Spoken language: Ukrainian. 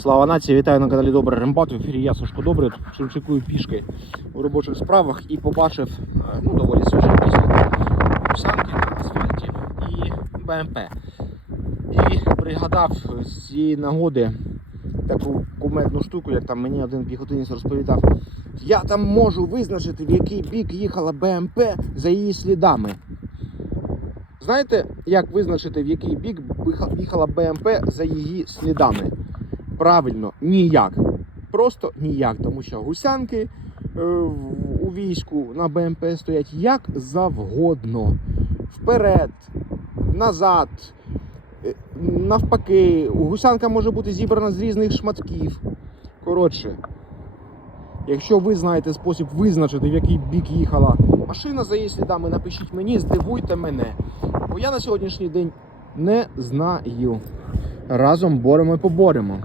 Слава нації, вітаю на каналі Добрий Рембат. В ефірі я Сашко Добрий. Тут пішки у робочих справах і побачив е, ну, доволі свіженькі Русанки на асфальті і БМП. І пригадав з цієї нагоди таку кумедну штуку, як там мені один піхотинець розповідав. Я там можу визначити, в який бік їхала БМП за її слідами. Знаєте, як визначити, в який бік їхала БМП за її слідами? Правильно, ніяк. Просто ніяк, тому що гусянки е, у війську на БМП стоять як завгодно. Вперед, назад, е, навпаки, гусянка може бути зібрана з різних шматків. Коротше, якщо ви знаєте спосіб визначити, в який бік їхала машина за її слідами, напишіть мені, здивуйте мене. Бо я на сьогоднішній день не знаю. Разом боремо і поборемо.